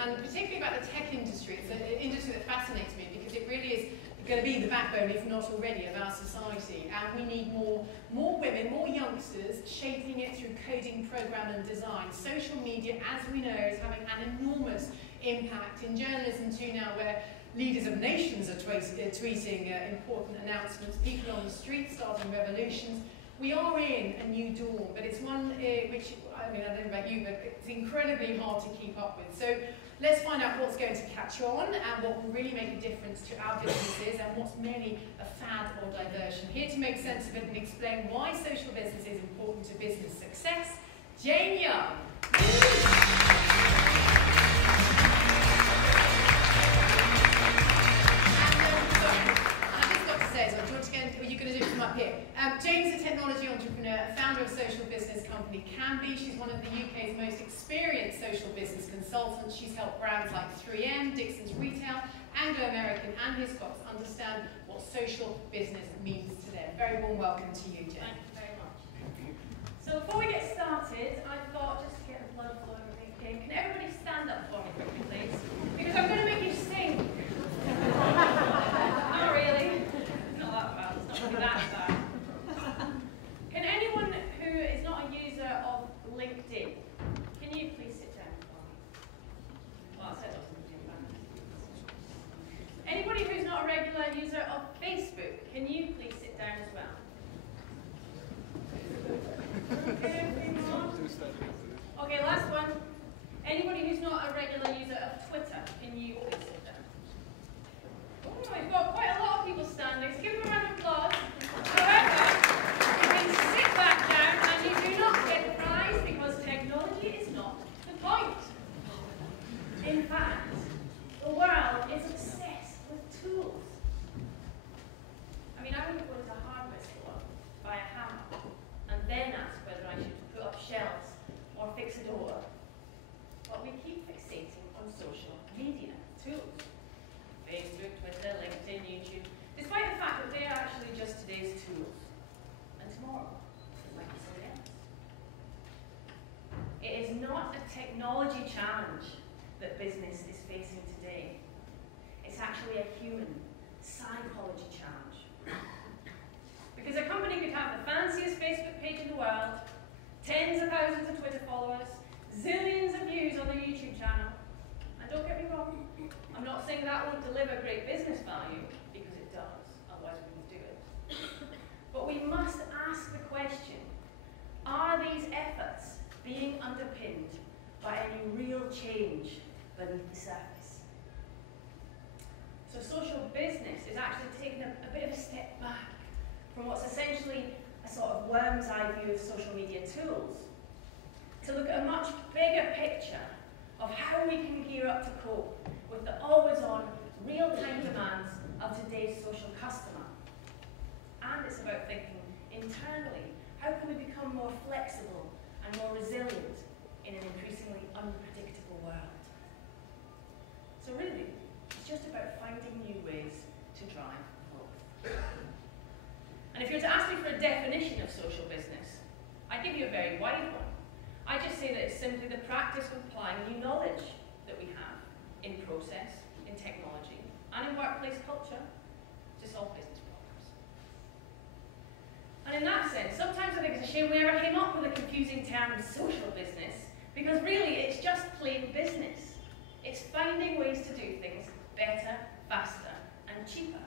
and particularly about the tech industry. It's an industry that fascinates me because it really is going to be the backbone, if not already, of our society. And we need more women, more youngsters, shaping it through coding, program and design. Social media, as we know, is having an enormous impact in journalism too now, where leaders of nations are tweeting important announcements, people on the street starting revolutions. We are in a new dawn, but it's one which, I mean, I don't know about you, but it's incredibly hard to keep up with. So let's find out what's going to catch on and what will really make a difference to our businesses and what's merely a fad or diversion. Here to make sense of it and explain why social business is important to business success, Jane Young. Jane's a technology entrepreneur, a founder of social business company Canby. She's one of the UK's most experienced social business consultants. She's helped brands like 3M, Dixon's Retail, Anglo American and Hiscox understand what social business means to them. Very warm welcome to you, Jane. Thank you very much. So before we get started, I thought, just to get the blood flowing again, can everybody stand up for me quickly, please? Because I'm going to make you sing. Not really. It's not that bad. It's not going to be that bad. Can anyone who is not a user of LinkedIn, can you please sit down for me? Well, I said I was going to do that. Anybody who's not a regular user of Facebook, can you please sit down as well? Okay, last one. Anybody who's not a regular user of Twitter, can you please sit down? Oh, we've got quite a lot of people standing, so give them a round of applause. However, you can sit back down and you do not get the prize because technology is not the point. In fact, the world is obsessed with tools. I mean, I would go to a hardware store, buy a hammer, and then ask whether I should put up shelves or fix a door. But we keep fixating on social media tools. Facebook, Twitter, LinkedIn, YouTube, despite the fact that they are actually just today's tools. And tomorrow, it might be something else. It is not a technology challenge that business is facing today. It's actually a human psychology challenge. Because a company could have the fanciest Facebook page in the world, tens of thousands of Twitter followers, zillions of views on their YouTube channel. And don't get me wrong, I'm not saying that won't deliver great business value, because it does, otherwise we wouldn't do it. But we must ask the question, are these efforts being underpinned by any real change beneath the surface? So social business is actually taking a bit of a step back from what's essentially a sort of worm's eye view of social media tools, to look at a much bigger picture of how we can gear up to cope with the always-on, real-time demands of today's social customer. And it's about thinking internally, how can we become more flexible and more resilient in an increasingly unpredictable world? So really, it's just about finding new ways to drive growth. And if you were to ask me for a definition of social business, I'd give you a very wide one. I just say that it's simply the practice of applying new knowledge that we have in process, in technology, and in workplace culture to solve business problems. And in that sense, sometimes I think it's a shame we ever came up with a confusing term social business, because really it's just plain business. It's finding ways to do things better, faster, and cheaper.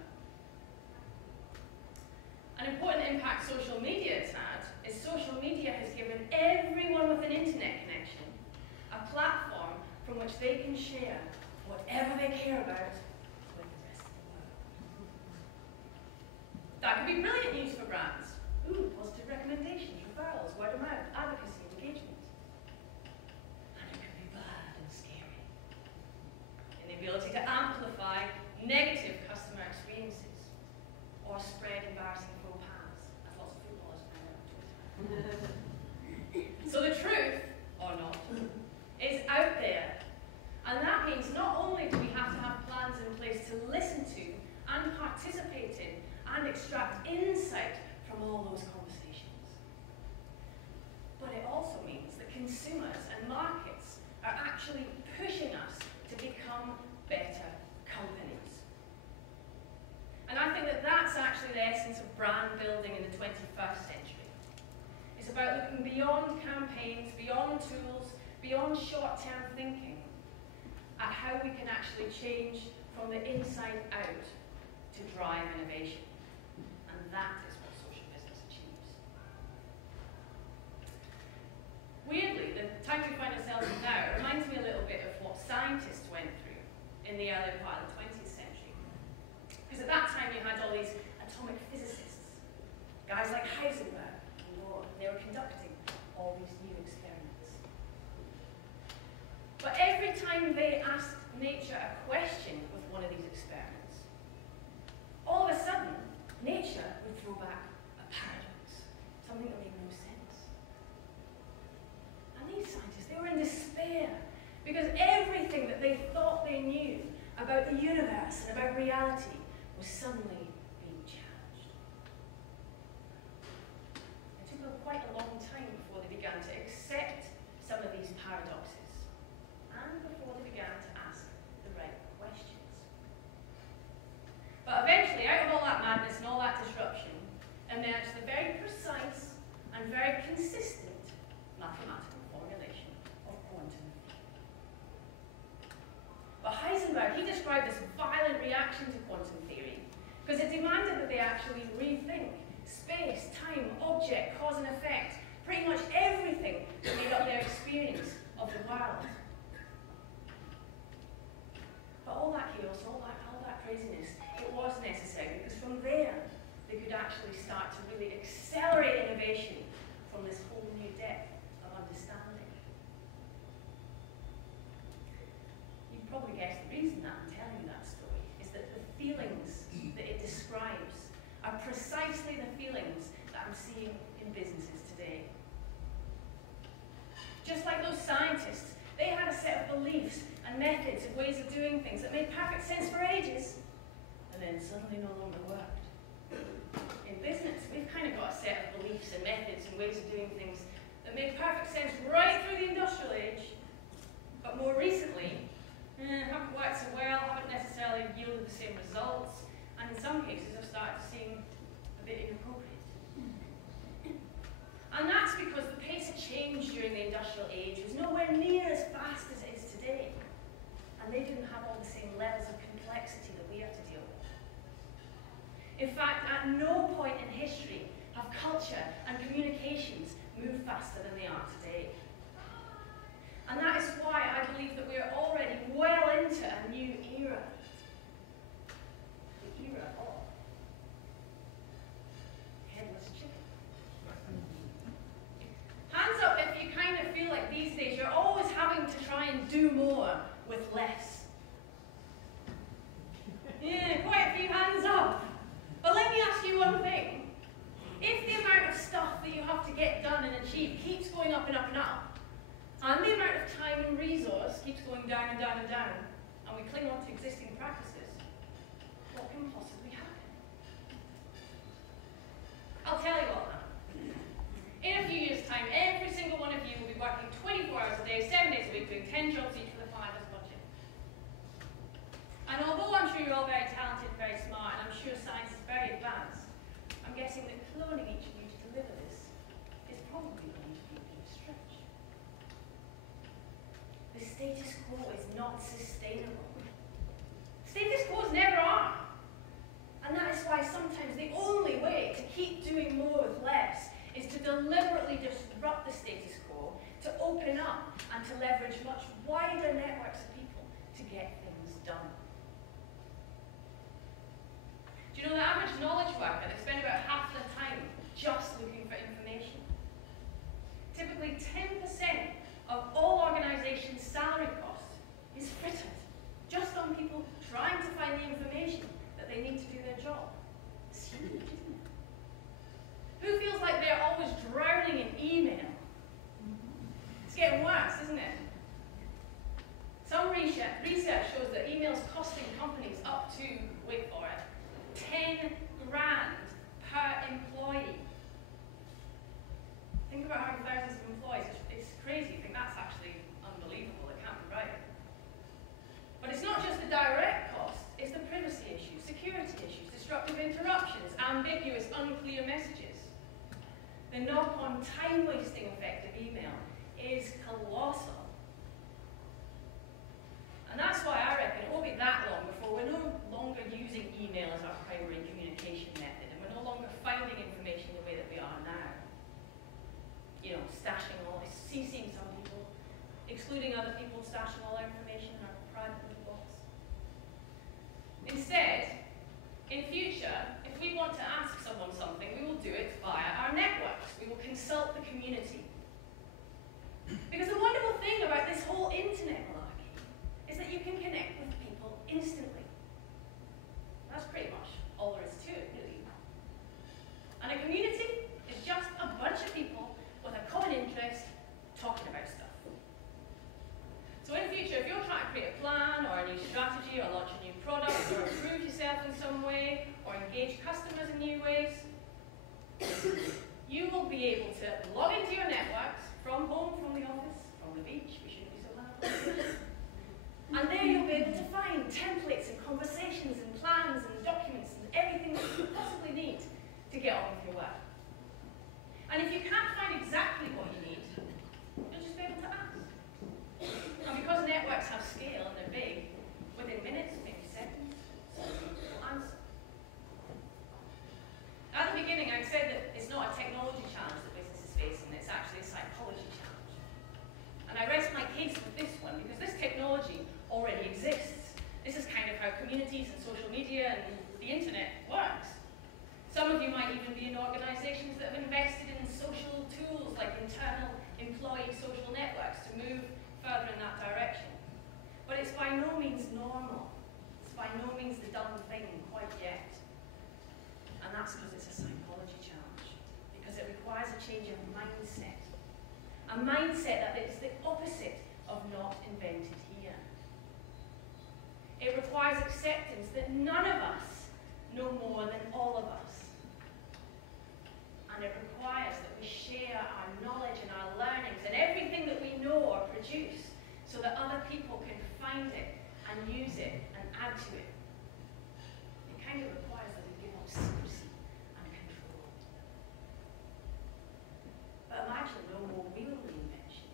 An important impact social media has had is social media has given everyone with an internet connection a platform from which they can share whatever they care about with the rest of the world. That could be brilliant news for brands. Ooh, positive recommendations, referrals, word of mouth, advocacy, engagement. And it could be bad and scary in the ability to amplify negative customer experiences or spread embarrassing faux pas, as lots of footballers find out on Twitter. So the truth, or not, is out there. And that means not only do we have to have plans in place to listen to and participate in and extract insight from campaigns, beyond tools, beyond short-term thinking, at how we can actually change from the inside out to drive innovation. And that is what social business achieves. Weirdly, the time we find ourselves in now reminds me a little bit of what scientists went through in the early part of the 20th century. Because at that time you had all these atomic physicists, guys like Heisenberg and Bohr, and they were conducting all these new experiments. But every time they asked nature a question with one of these experiments, all of a sudden, nature would throw back a paradox, something that made no sense. And these scientists, they were in despair, because everything that they thought they knew about the universe and about reality was suddenly being challenged. It took them quite a long time before they began to accept some of these paradoxes, and before they began to ask the right questions. But eventually, out of all that madness and all that disruption, emerged the very precise and very consistent mathematical formulation of quantum theory. But Heisenberg, he described this violent reaction to quantum theory because it demanded that they actually rethink space, time, object, cause and effect, pretty much everything that made up their experience of the world. But all that chaos, all that craziness, it was necessary because from there they could actually start to really accelerate innovation from this whole new depth of understanding. You've probably guessed the reason that I'm telling you that story is that the feelings that it describes are precisely the feelings that I'm seeing in businesses today. Just like those scientists, they had a set of beliefs and methods and ways of doing things that made perfect sense for ages, and then suddenly no longer worked. In business, we've kind of got a set of beliefs and methods and ways of doing things that made perfect sense right through the industrial age, but more recently, haven't worked so well, haven't necessarily yielded the same results, and in some cases have started to seem a bit inappropriate. And that's because the pace of change during the industrial age was nowhere near as fast as it is today. And they didn't have all the same levels of complexity that we have to deal with. In fact, at no point in history have culture and communications moved faster than they are today. And that is why I believe that we are already well into a new era. The era of headless chicken. Hands up if you kind of feel like these days you're always having to try and do more with less. Yeah, quite a few hands up. But let me ask you one thing. If the amount of stuff that you have to get done and achieve keeps going up and up and up, and the amount of time and resource keeps going down and down and down, and we cling on to existing practices, what can possibly happen? I'll tell you what now. In a few years' time, every single one of you will be working 24 hours a day, 7 days a week, doing 10 jobs each with a 5-hour budget. And although I'm sure you're all very talented, very smart, and I'm sure science is very advanced, I'm guessing that cloning each of you to deliver this is probably going to be a bit of a stretch. The status quo is not sustainable. Status quos never are. And that is why sometimes the only way to keep doing more with less is to deliberately disrupt the status quo, to open up and to leverage much wider networks of people to get things done. Do you know the average knowledge worker, they spend about half their time just looking for information? Typically 10% of all organizations' salary cost is frittered just on people trying to find the information that they need to do their job. It's huge, isn't it? Who feels like they're always drowning in email? It's getting worse, isn't it? Some research shows that email's costing companies up to, wait for it, 10 grand per employee. Think about having thousands of employees. It's crazy. I think that's actually unbelievable. It can't be right. But it's not just the direct cost. It's the privacy issues, security issues, disruptive interruptions, ambiguous, unclear messages. The knock-on time-wasting effect of email excluding other people, stashing all our information in our private little box. Instead, in future, if we want to ask someone something, we will do it via our networks. We will consult the community. Because the wonderful thing about this whole internet malarkey is that you can connect with people instantly. That's pretty much all there is to it, really. And a community is just a bunch of people with a common interest talking about stuff. So in future, if you're trying to create a plan or a new strategy or launch a new product or improve yourself in some way or engage customers in new ways, you will be able to log into your networks from home, from the office, from the beach. We shouldn't be so loud. And there you'll be able to find templates and conversations and plans and documents and everything that you could possibly need to get on with your work. And if you can't find exactly what you need, you'll just be able to ask. And because networks have scale and they're big, within minutes, maybe seconds, someone will answer. At the beginning, I said that it's not a technology challenge that business is facing, it's actually a psychology challenge. And I rest my case with this one because this technology already exists. This is kind of how communities and social media and the internet works. Some of you might even be in organizations that have invested in social tools like internal employee social networks to move further in that direction. But it's by no means normal. It's by no means the done thing quite yet. And that's because it's a psychology challenge. Because it requires a change of mindset. A mindset that is the opposite of not invented here. It requires acceptance that none of us know more than all of us. And it requires that we share our knowledge and our learnings and everything that we know or produce so that other people can find it and use it and add to it. It kind of requires that we give up secrecy and control. But imagine no more wheel reinvention.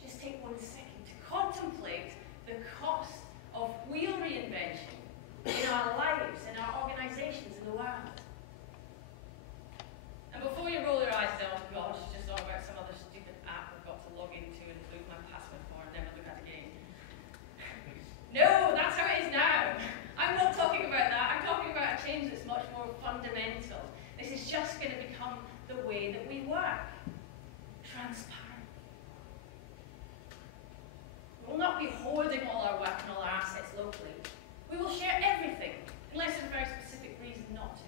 Just take 1 second to contemplate the cost of wheel reinvention in our lives, in our organizations, in the world. And before you roll your eyes down, oh gosh, just talk about some other stupid app I've got to log into and lose my password for and never look at again. No, that's how it is now. I'm not talking about that. I'm talking about a change that's much more fundamental. This is just going to become the way that we work. Transparent. We will not be hoarding all our work and all our assets locally. We will share everything, unless there's a very specific reason not to.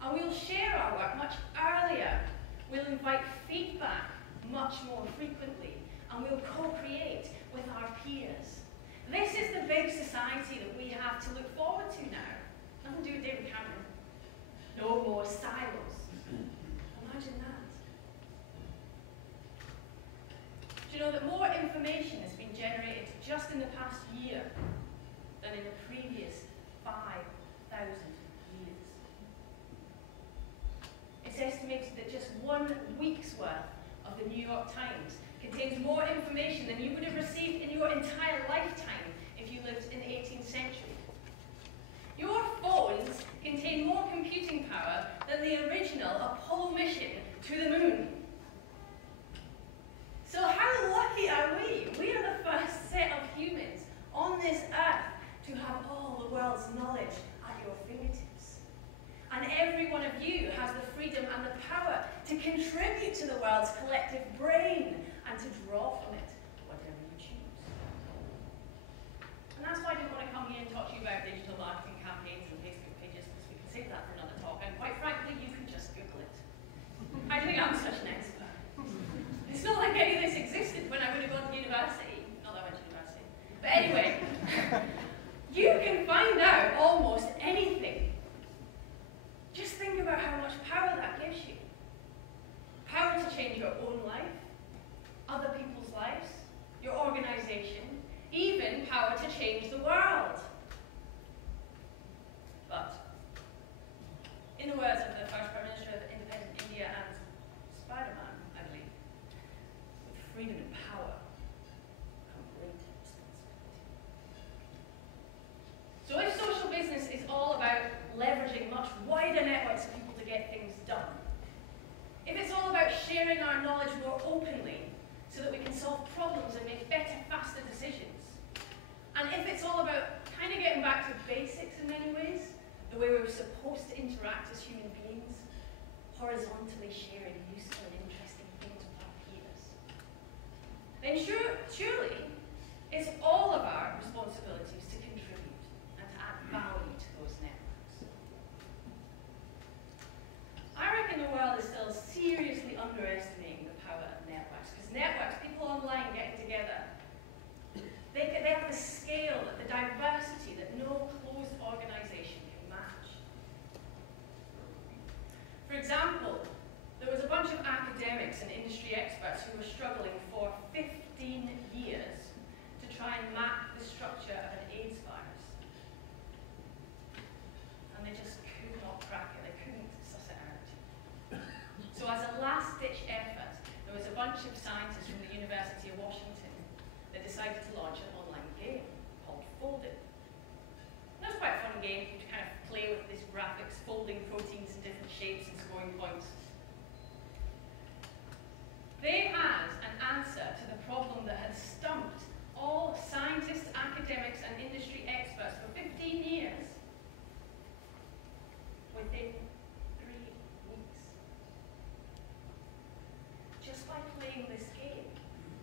And we will share our work much earlier. We'll invite feedback much more frequently. And we'll co-create with our peers. This is the big society that we have to look forward to now. Nothing to do with David Cameron. No more silos. Imagine that. Do you know that more information has been generated just in the past year than in the previous 5,000 years? It's estimated that just 1 week's worth of the New York Times contains more information than you would have received in your entire lifetime if you lived in the 18th century. Your phones contain more computing power than the original Apollo mission to the moon. So how lucky are we? We are the first set of humans on this earth to have all the world's knowledge at your fingertips. And every one of you has the freedom and the power to contribute to the world's collective brain and to draw from it whatever you choose. And that's why I didn't want to come here and talk to you about digital marketing campaigns and Facebook pages, because we can save that for another talk. And quite frankly, you can just Google it. I think I'm such an expert. It's not like any of this existed when I would have gone to university. Not that I went to university. But anyway, you can find out almost anything. Just think about how much power that gives you. Power to change your own life, other people's lives, your organization, even power to change the world. But, in the words of the first Prime Minister of independent India and Spider-Man, I believe, with freedom and power come great responsibility. so that we can solve problems and make better, faster decisions. And if it's all about kind of getting back to basics in many ways, the way we were supposed to interact as human beings, horizontally sharing useful and interesting things with our peers, then surely it's all of our responsibilities to contribute and to add value to those networks. I reckon the world is still seriously underestimating the power of networks, because networks, people online getting together, they have the scale, the diversity that no closed organisation can match. For example, there was a bunch of academics and industry experts who were struggling for 15 years to try and map the structure of an AIDS virus. And they just could not crack it, they couldn't suss it out. So as a last-ditch effort, there was a bunch of scientists from the University of Washington that decided to launch an online game called Folded. And that was quite a fun game. You could kind of play with these graphics, folding proteins in different shapes and scoring points. They had an answer to the problem that had stumped all scientists, academics, and industry experts for 15 years within 3 weeks. Just by playing this game,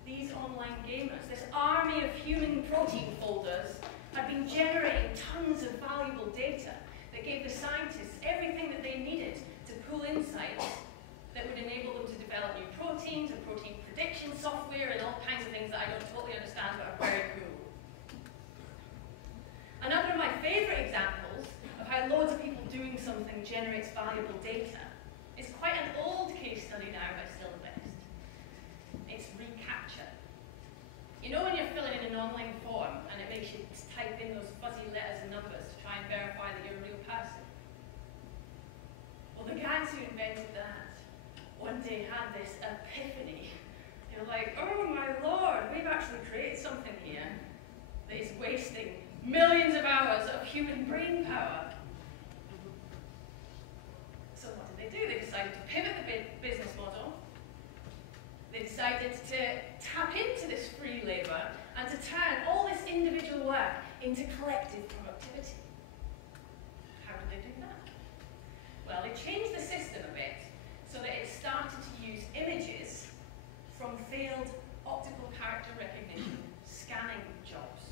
these online gamers, this army of human protein folders, had been generating tons of valuable data that gave the scientists everything that they needed to pull insights that would enable them to develop new proteins and protein prediction software and all kinds of things that I don't totally understand but are very cool. Another of my favourite examples of how loads of people doing something generates valuable data is quite an old case study now, but still the best. It's reCAPTCHA. You know when you're filling in an online form and it makes you type in those fuzzy letters and numbers to try and verify that you're a real person? Well, the guys who invented that one day had this epiphany. They were like, oh my lord, we've actually created something here that is wasting millions of hours of human brain power. So what did they do? They decided to pivot the business model. They decided to tap into this free labour and to turn all this individual work into collective productivity. How did they do that? Well, they changed the system a bit so that it started to use images from failed optical character recognition scanning jobs.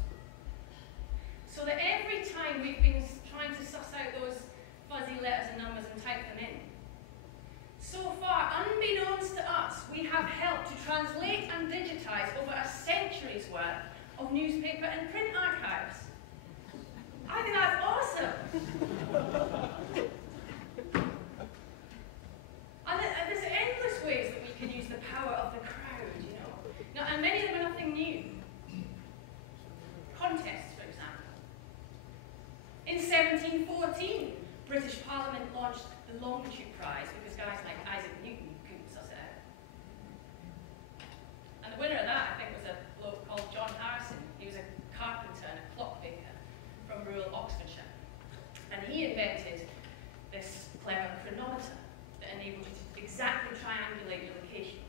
So that every time we've been trying to suss out those fuzzy letters and numbers and type them in, so far, unbeknownst to us, we have helped to translate and digitize over a century's worth of newspaper and print archives. I think that's awesome. And there's endless ways that we can use the power of the crowd, you know. Now, and many of them are nothing new. Contests, for example. In 1714, British Parliament launched the Longitude Prize because guys like Isaac Newton couldn't suss it out. And the winner of that, I think, was a bloke called John Harrison. He was a carpenter and a clockmaker from rural Oxfordshire. And he invented this clever chronometer that enabled you to exactly triangulate your location.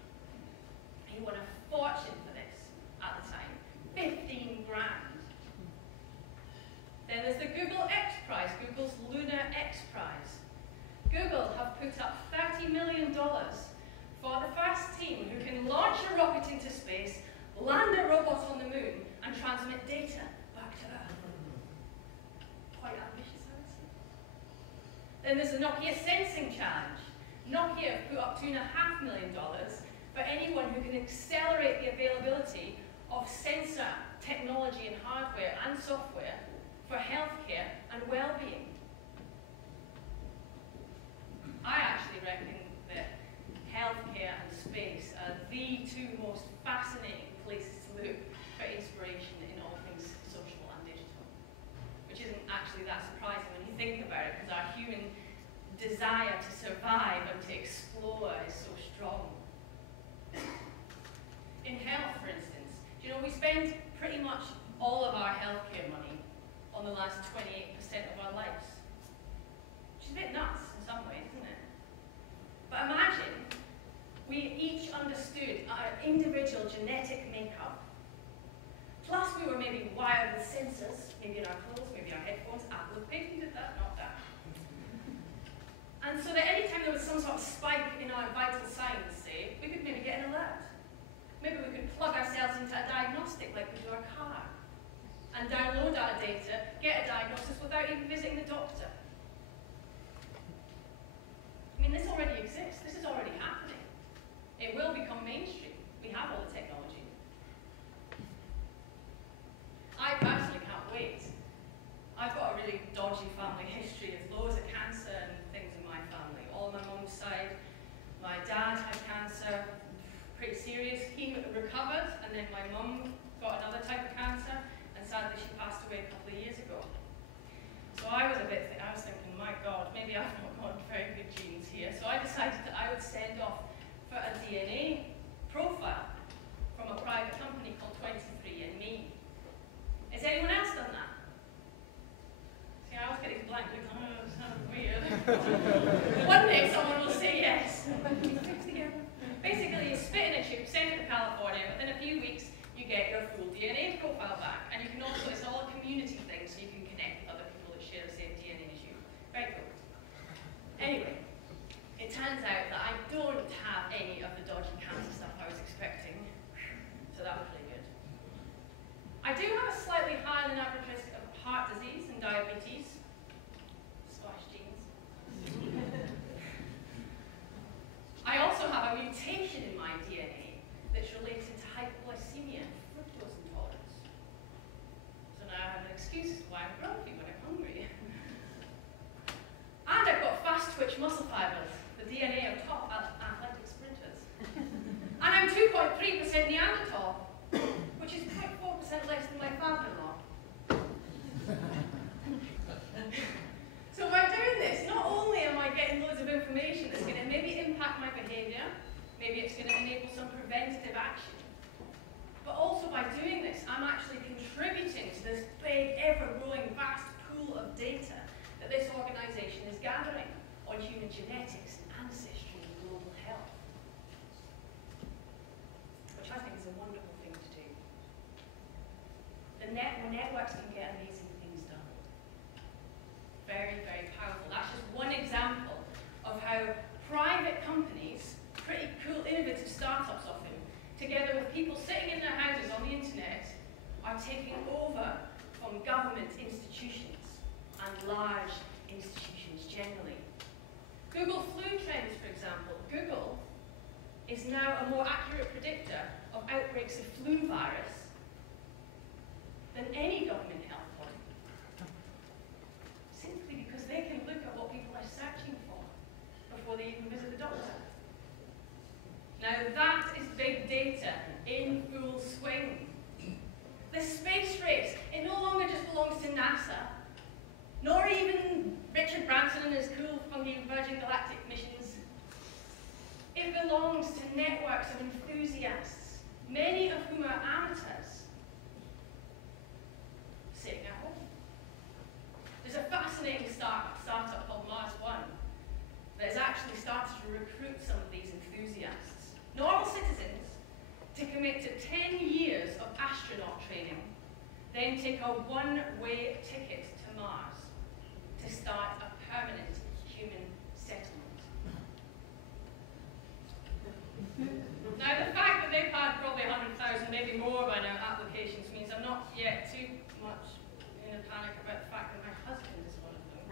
He won a fortune for this at the time, 15 grand. Then there's the Google X Prize, Google's Lunar X Prize. Google have put up $30 million for the first team who can launch a rocket into space, land a robot on the moon, and transmit data back to Earth. Quite ambitious, I would say. Then there's the Nokia Sensing Challenge. Nokia have put up $2.5 million for anyone who can accelerate the availability of sensor technology and hardware and software for healthcare and well-being. I actually reckon that healthcare and space are the two most fascinating places to look for inspiration in all things social and digital. Which isn't actually that surprising when you think about it, because our human desire to survive and to explore is so strong. In health, for instance, do you know we spend pretty much all of our healthcare money on the last 28% of our lives? Which is a bit nuts in some ways, isn't it? But imagine we each understood our individual genetic makeup. Plus, we were maybe wired with sensors, maybe in our clothes, maybe our headphones. Apple have patented that, not that. And so that any time there was some sort of spike in our vital signs, say, we could maybe get an alert. Maybe we could plug ourselves into a diagnostic like we do our car, and download our data, get a diagnosis without even visiting the doctor. I mean, this already exists. This is already happening. It will become mainstream. We have all the technology. I personally can't wait. I've got a really dodgy family history. There's loads of cancer and things in my family. All on my mum's side. My dad had cancer, pretty serious. He recovered, and then my mum got another type of cancer, and sadly she passed away a couple of years ago. So I was thinking, my God, maybe I've not got very good genes here. So I decided that I would send off for a DNA profile from a private company called 23andMe. Has anyone else done that? See, I always get these blank looks, oh, that sounds weird. One day someone will say yes. Basically, you spit in a tube, send it to California, within a few weeks you get your full DNA profile back. And you can also, it's all a community thing, so you can connect with other people that share the same DNA as you. Very cool. Anyway, it turns out that I don't have any of the dodgy cancer stuff I was expecting, so that was really good. I do have a slightly higher than average risk of heart disease and diabetes. Scottish genes. I also have a mutation in my DNA that's related to hypoglycemia and fructose intolerance. So now I have an excuse as to why I'm grumpy when I'm hungry. And I've got fast twitch muscle fibers, the DNA of top athletic sprinters. And I'm 2.3% Neanderthal, which is 0.4% less than my father-in-law. So by doing this, not only am I getting loads of information that's going to maybe impact my behaviour, maybe it's going to enable some preventative action, but also by doing this, I'm actually contributing to this big, ever-growing, vast pool of data that this organisation is gathering on human genetics and ancestry and global health, which I think is a wonderful thing to do. The networks can get amazing things done. Very, very powerful. That's just one example of how private companies, pretty cool, innovative startups often, together with people sitting in their houses on the internet, are taking over from government institutions and large institutions generally. Google flu trends, for example. Google is now a more accurate predictor of outbreaks of flu virus than any government health body. Simply because they can look at what people are searching for before they even visit the doctor. Now that is big data in full swing. The space race, it no longer just belongs to NASA, nor even Richard Branson and his cool, funky Virgin Galactic missions. It belongs to networks of enthusiasts, many of whom are amateurs, sitting at home. There's a fascinating startup called Mars One that has actually started to recruit some of these enthusiasts, normal citizens, to commit to 10 years of astronaut training, then take a one-way ticket to Mars to start a permanent human settlement. Now, the fact that they've had probably 100,000, maybe more by now, applications means I'm not yet too much in a panic about the fact that my husband is one of them.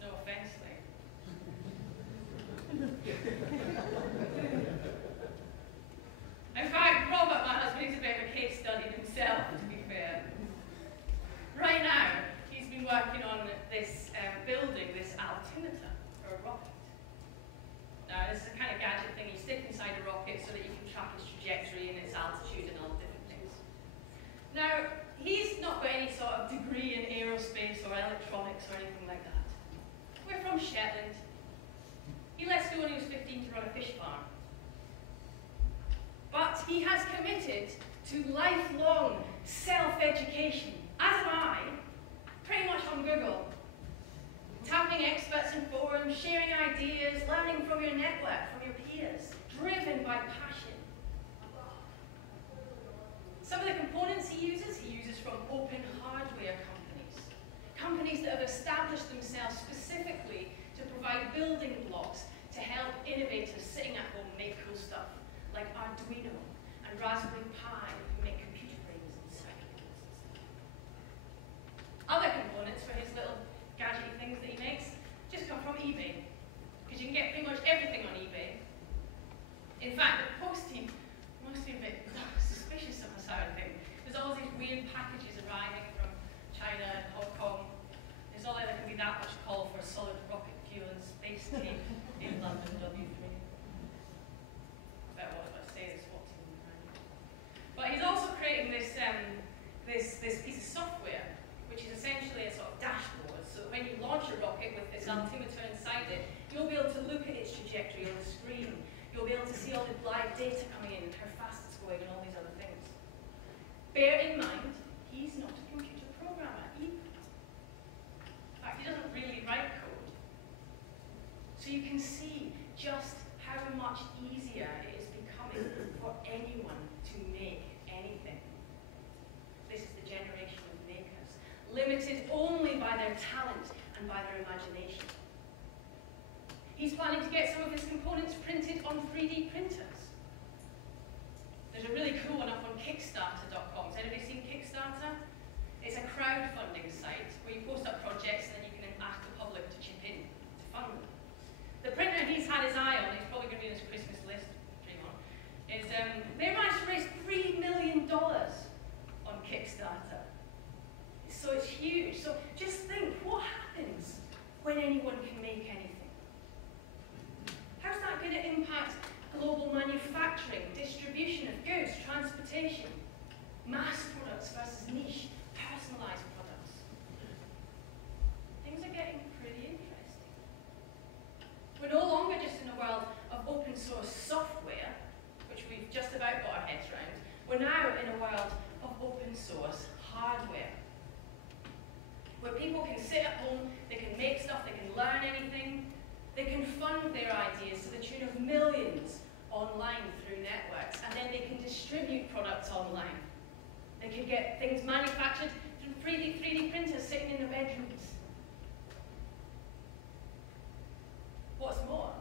No offense, like. In fact, Robert, my husband, is a bit of a case study himself, to be fair. Right now, he's been working on this building, this altimeter for a rocket. Now, this is a kind of gadget thing you stick inside a rocket so that you can track its trajectory and its altitude and all different things. Now, he's not got any sort of degree in aerospace or electronics or anything like that. We're from Shetland. He left school when he was 15 to run a fish farm. But he has committed to lifelong self-education, as am I, pretty much on Google. Tapping experts in forums, sharing ideas, learning from your network, from your peers, driven by passion Some of the components he uses from open hardware companies. Companies that have established themselves specifically to provide building blocks to help innovators sitting at home make cool stuff, like Arduino and Raspberry Pi, who make computer brains and circuit boards and stuff. Other components for his little gadgety things that he makes just come from eBay, because you can get pretty much everything on eBay. In fact, the posting must be a bit suspicious of us, I think. There's all these weird packages arriving from China and Hong Kong. There's all there can be that much call for solid rocket fuel and space tape in London W3. I bet what I was about to say is 14. But he's also creating this piece of software, which is essentially a sort of dashboard. So that when you launch a rocket with this altimeter inside it, you'll be able to look at its trajectory on the screen. You'll be able to see all the live data coming in, how fast it's going, and all these other things. Bear in mind, he's not a computer programmer either. In fact, he doesn't really write code. So you can see just how much easier it is becoming for anyone to make anything. This is the generation of makers, limited only by their talent and by their imagination. He's planning to get some of his components printed on 3D printers. There's a really cool one up on Kickstarter.com. Has anybody seen Kickstarter? It's a crowdfunding site where you post up projects and then you can ask the public to chip in to fund them. The printer he's had his eye on, he's probably going to be in his Christmas list, dream on, is they managed to raise $3 million on Kickstarter. So it's huge. So just think, what happens when anyone can make anything? How's that going to impact global manufacturing, distribution of goods, transportation, mass products versus niche, personalized products? Things are getting pretty interesting. We're no longer just in a world of open source software, which we've just about got our heads around. We're now in a world of open source hardware, where people can sit at home, they can make stuff, they can learn anything, they can fund their ideas to the tune of millions online through networks, and then they can distribute products online. They can get things manufactured through 3D printers sitting in their bedrooms. What's more,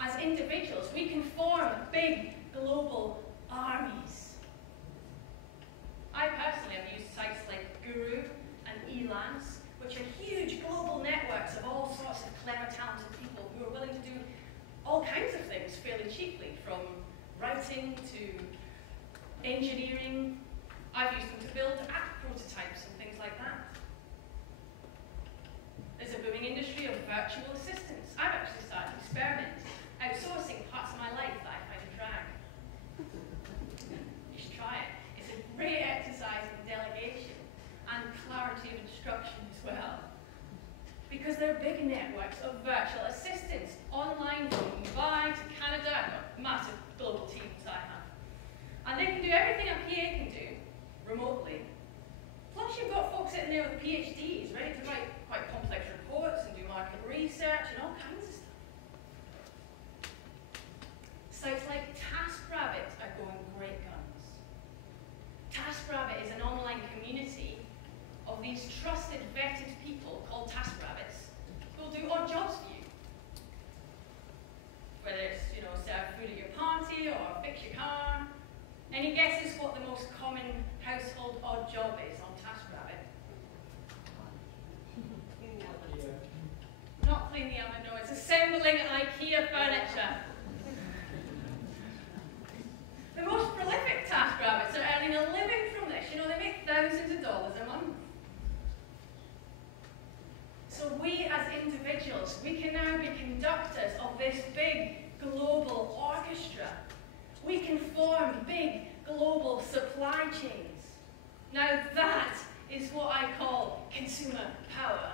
as individuals, we can form big global armies. I personally have used sites like Guru and Elance, which are huge global networks of all sorts of clever, talented people who are willing to do all kinds of things fairly cheaply, from writing to engineering. I've used them to build app prototypes and things like that. There's a booming industry of virtual assistants. I've actually started to experiment outsourcing parts of my life that I find a drag. You should try it. It's a great exercise in delegation and clarity of instruction as well. Because they're big networks of virtual assistants, online from Mumbai to Canada. I've got massive global teams I have. And they can do everything a PA can do remotely. Plus you've got folks sitting there with PhDs ready to write quite complex reports and do market research and all kinds of stuff. Sites like TaskRabbit are going great guns. TaskRabbit is an online community of these trusted, vetted people called TaskRabbits who'll do odd jobs for you. Whether it's, serve food at your party or fix your car. Any guesses what the most common household odd job is on TaskRabbit? Cleaning the oven. Not cleaning the oven, no, it's assembling IKEA furniture. The most prolific TaskRabbits are earning a living from this. They make thousands of dollars a month. So we as individuals, we can now be conductors of this big global orchestra. We can form big global supply chains. Now that is what I call consumer power.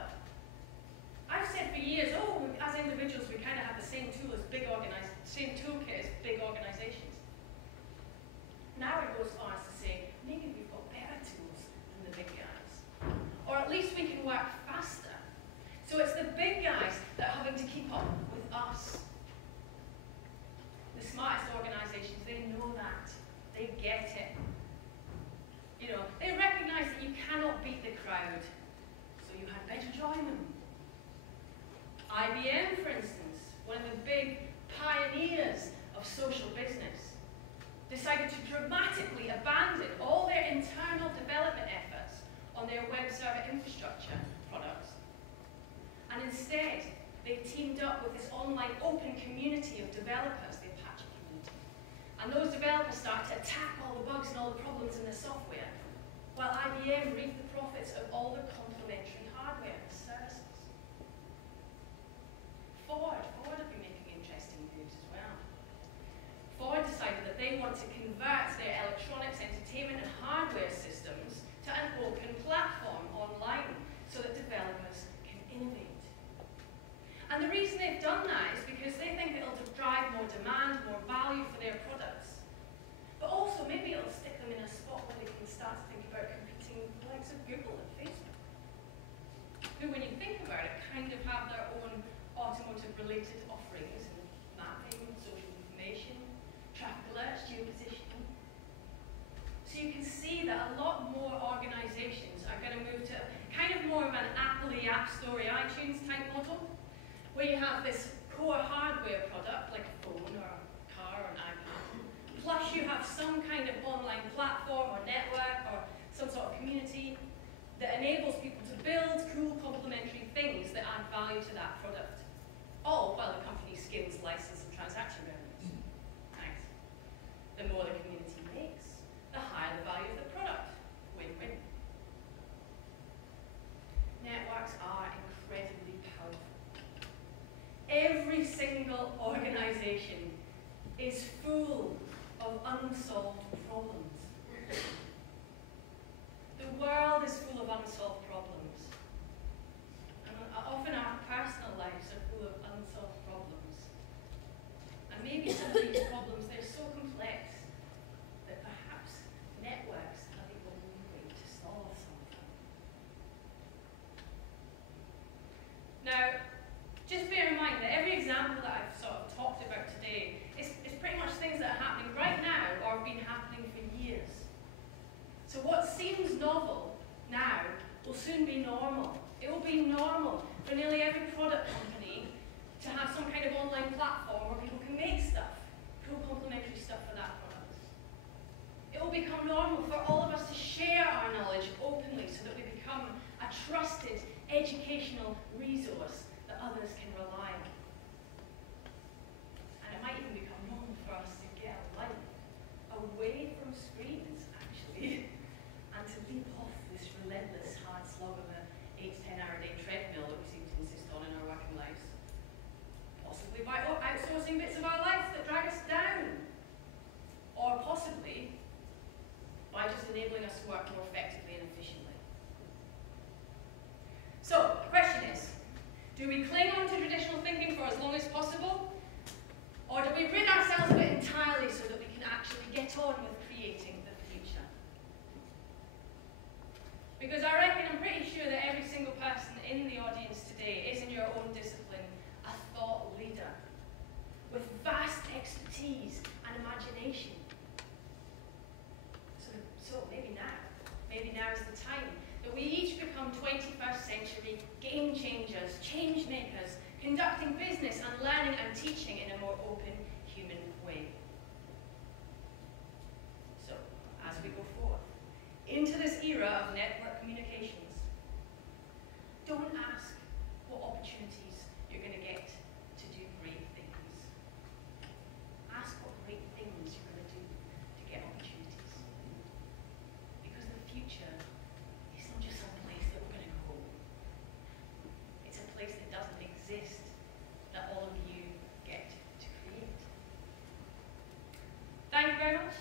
I've said for years, as individuals we kind of have the same tool as same toolkit as big organizations. Now it goes as far as to say, maybe we've got better tools than the big guys. Or at least we can work faster. So it's the big guys that are having to keep up with us. The smartest organizations, they know that. They get it. developers, the Apache community. And those developers start to attack all the bugs and all the problems in the software, while IBM reaped the profits of all the complementary hardware and services. Ford have been making interesting moves as well. Ford decided that they want to convert their electronics, entertainment and hardware systems to an open platform online so that developers can innovate. And the reason they've done that is because they think it'll drive more demand, more value for their products. But also maybe it'll stick them in a spot where they can start to think about competing with the likes of Google and Facebook, who, when you think about it, kind of have their own automotive-related offerings in mapping, social information, traffic alerts, geopositioning. So you can see that a lot more organizations are going to move to kind of more of an Apple App Store, iTunes type model, where you have this core hardware product, like a phone or a car or an iPad, plus you have some kind of online platform or network or some sort of community that enables people to build cool complementary things that add value to that product, all while the company scales license and transaction revenues. Nice. The more the community makes, the higher the value of the product. Win-win. Networks are incredibly powerful. Every single organization is full of unsolved problems. The world is full of unsolved problems. And often our personal lives are full of unsolved problems. And maybe some of these problems, they're so complex that perhaps networks are the only way to solve some of them. Now, just bear in mind that every example that I've sort of talked about today is pretty much things that are happening right now or have been happening for years. So what seems novel now will soon be normal. It will be normal for nearly every product company to have some kind of online platform where people can make stuff, cool complementary stuff for that product. It will become normal for all of us to share our knowledge openly so that we become a trusted educational resource that others can rely on. And it might even become normal for us to get a life away from screens, actually, and to leap off this relentless hard slog of an 8 to 10 hour day treadmill that we seem to insist on in our working lives. Possibly by outsourcing bits of our life that drag us down. Or possibly by just enabling us to work more effectively and efficiently. So, the question is, do we cling on to traditional thinking for as long as possible? Or do we rid ourselves of it entirely so that we can actually get on with creating the future? Because I reckon, I'm pretty sure that every single person in the audience today is, in your own discipline, a thought leader with vast expertise and imagination. So maybe now is the time that we each become 21st century game changers, change makers, conducting business and learning and teaching in a more open, human way. So, as we go forth into this era of network communications, don't ask what opportunities you're going to get to do great things. Ask what great things you're going to do to get opportunities. Because the future is not just some place that we're going to go. It's a place that doesn't exist, that all of you get to create. Thank you very much.